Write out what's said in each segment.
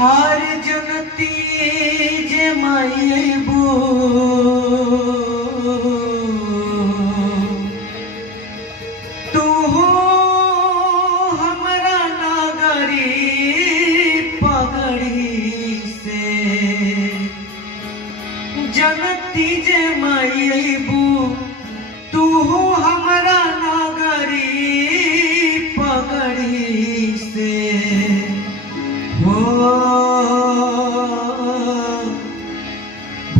हार जनती जे मायबू तू हो हमरा नागरी पगड़ी से जनती जे मायबू तू हो हमरा नागरी पगड़ी से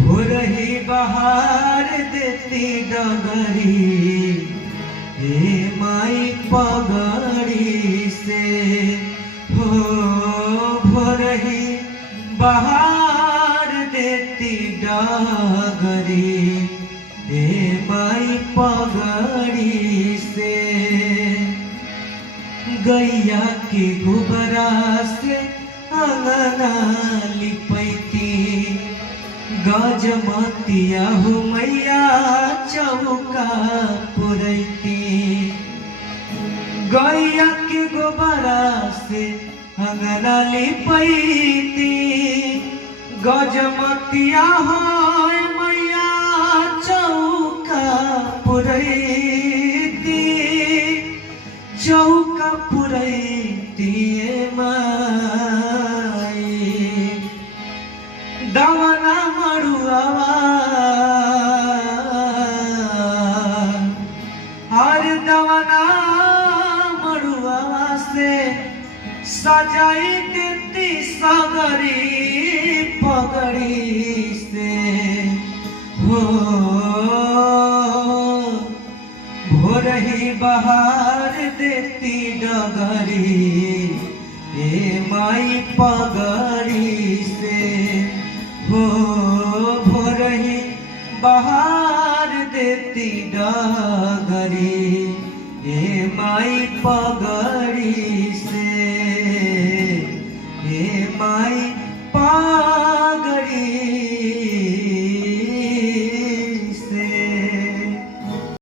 भोरही बहार देती डगरी हे माई पगड़ी से हो भोरही बहार देती डगरी हे माई पगड़ी से गैया के गोबरा से अंगना लिपैती गजमतिया हो मैया चौका पुरैती गैया के गोबरा से अंगना लिपैती गजमतिया हो मैया चौका पुरैती चौका पुरैती माई दवना मड़ुआवा हर दवना मड़ुआवा से सजाई देती सगरी पगड़ी से हो भोरही बहार देती डगरी हे माई पगड़ी से हो भोरही बहार देती डगरी हे माई पगड़ी।